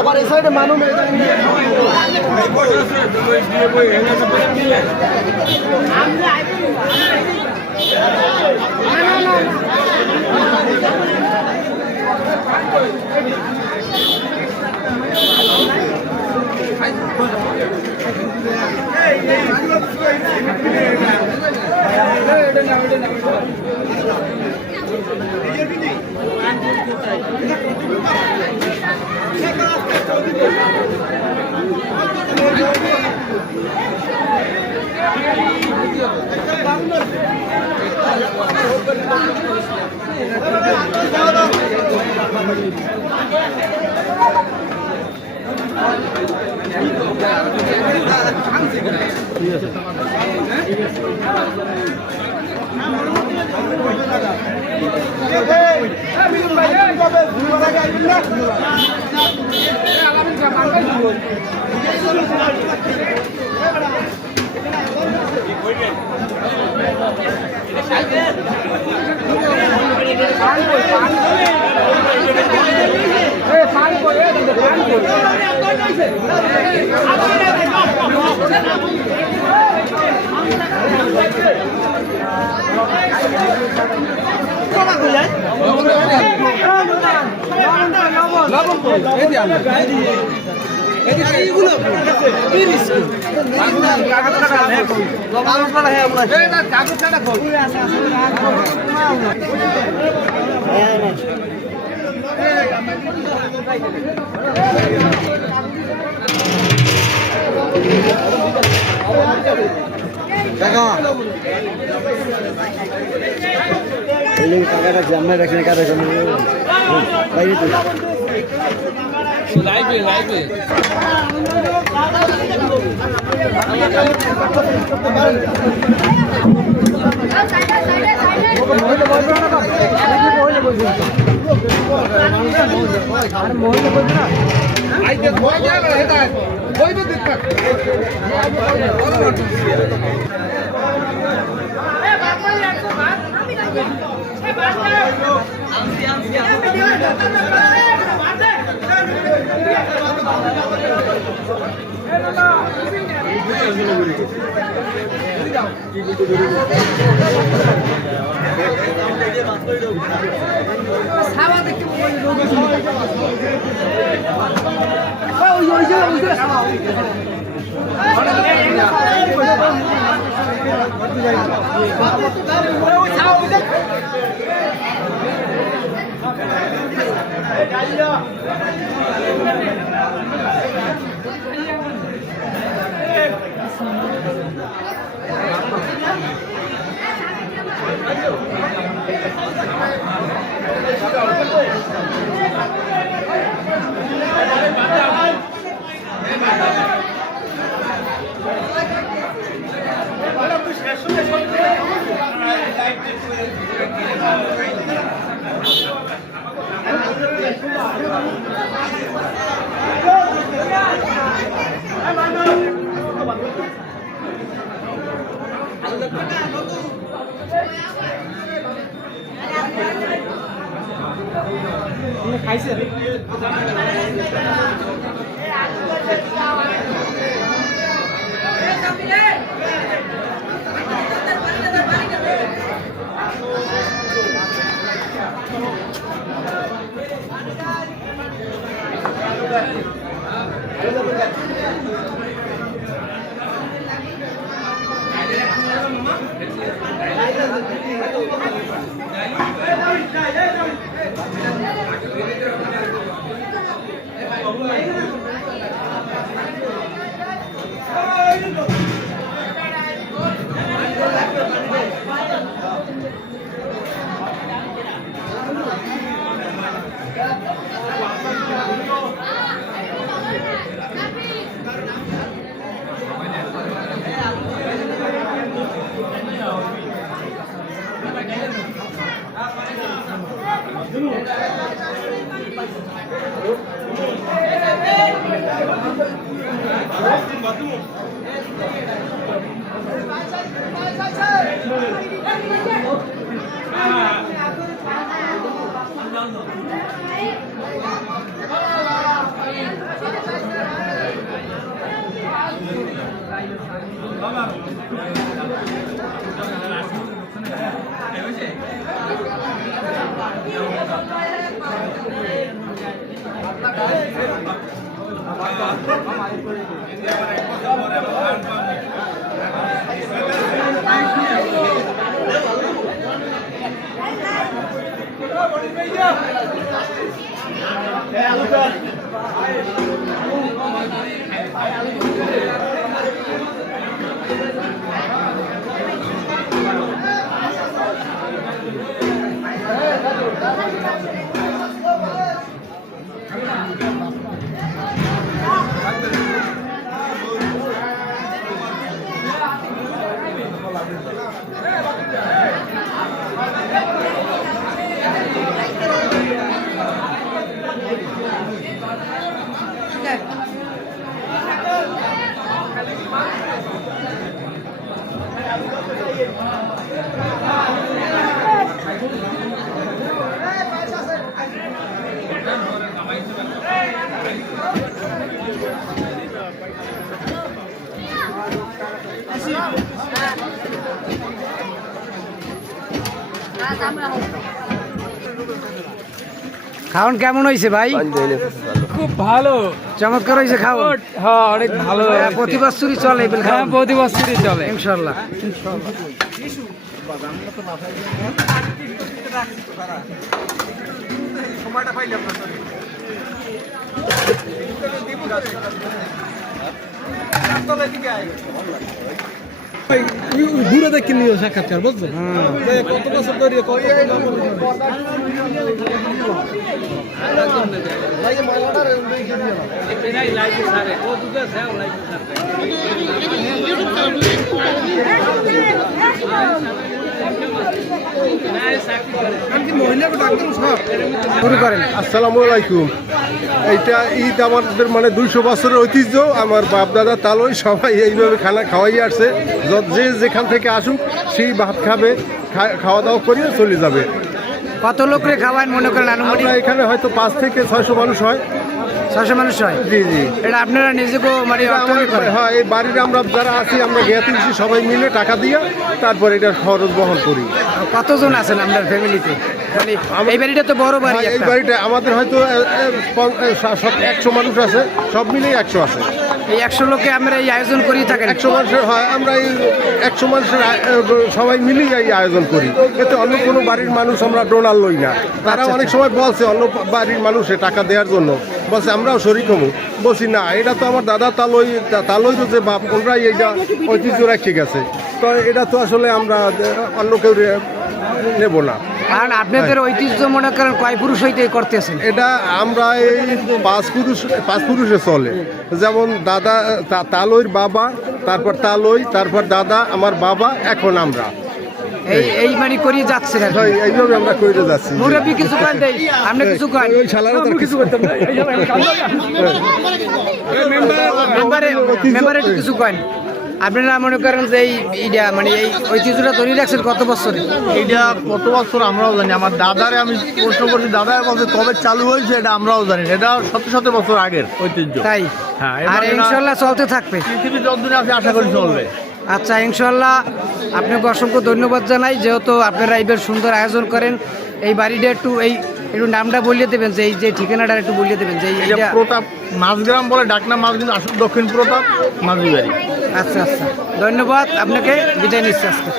আবার এই সাইডে মানুষ টাকা রাখছি আমরা রাখছি কারা বাইরে তো লাইভে লাইভে খাইছে খাওন কেমন হয়েছে ভাই? খুব ভালো, চমৎকার হয়েছে খাওন। হ্যাঁ অনেক ভালো। প্রতি বছরই চলে এবার হ্যাঁ খাওন, প্রতি বছরই চলে ইনশাল্লাহ। দূরে দেখে নিও সাক্ষাৎকার বুঝলেন কত বছর ধরে শুরু করেন। আসসালামু আলাইকুম। এইটা ঈদ আমাদের মানে 200 বছরের ঐতিহ্য। আমার বাপ দাদা তালই সবাই এইভাবে খানা খাওয়াই আসছে। যে যেখান থেকে আসুক সেই ভাত খাবে, খাওয়া দাওয়া করিয়ে চলে যাবে। কত লোকরে খাওয়ান মনে করেন আনুমানিক? আমরা এখানে হয়তো 5 থেকে 600 মানুষ হয়। 600 মানুষ হয়? জি জি। এটা আপনারা নিজেকেও মানে অর্থনীতি করেন? হ্যাঁ, এই বাড়ির আমরা যারা আছি আমরা জ্ঞাতি সবাই মিলে টাকা দিয়ে তারপর এটা খরচ বহন করি। কতজন আছেন আপনার ফ্যামিলিতে? মানে এই বাড়িটা তো বড় বাড়ি। এই বাড়িটা আমাদের হয়তো 100 মানুষ আছে, সব মিলেই 100 আছে। এই 100 লোকে আমরা এই আয়োজন করি থাকেন? 100 মানুষের হয়, আমরা এই 100 মানুষের সবাই মিলেই এই আয়োজন করি। এতে অন্য কোনো বাড়ির মানুষ আমরা ডোনার লই না। তারা অনেক সময় বলছে অন্য বাড়ির মানুষে টাকা দেওয়ার জন্য, বলছে আমরাও শরিক হবো। বলছি না, এটা তো আমার দাদা তালই যে বাপ, ওনরাই এইটা ঐতিহ্য রেখে গেছে। তো এটা তো আসলে আমরা অন্য কেউ নেব না। কারণ আপনাদের ঐতিহ্য মনে করেন কয় পুরুষ হইতে করতেছেন? এটা আমরা এই 5 পুরুষে চলে। যেমন দাদা তালইর বাবা, তারপর তালই, তারপর দাদা, আমার বাবা, এখন আমরা এই মানে করিয়ে যাচ্ছেন। এইভাবে আমরা করে যাচ্ছি। মুরব্বী কিছু করেন দেই, আপনি কিছু করেন? ওই শালারা তার কিছু করতাম না। মেম্বারে কিছু করেন? আপনারা মনে করেন যে এইটা মানে এই ঐতিহ্যটা ধরে রাখছেন কত বছরে? এইটা কত বছর আমরাও জানি। আমার দাদারে আমি প্রশ্ন করছি, দাদা বলছে কবে চালু হয়েছে এটা আমরাও জানি। এটা শত বছর আগের ঐতিহ্য। তাই? হ্যাঁ, আর ইনশাল্লাহ চলতে থাকবে? পৃথিবী যতদিন আছে আশা করি চলবে। আচ্ছা, ইনশাল্লাহ আপনাকে অসংখ্য ধন্যবাদ জানাই, যেহেতু আপনারা এইবার সুন্দর আয়োজন করেন। এই বাড়িটা একটু নামটা বলিয়ে দেবেন, যে এই যে ঠিকানাটা একটু বলিয়ে দেবেন। যে এটা প্রতাপ মাঝগ্রাম বলে ডাকনা, মাঝ কিন্তু আসল দক্ষিণ প্রতাপ মাঝি বাড়ি। আচ্ছা আচ্ছা, ধন্যবাদ আপনাকে, বিদায় নিচ্ছি আজকে।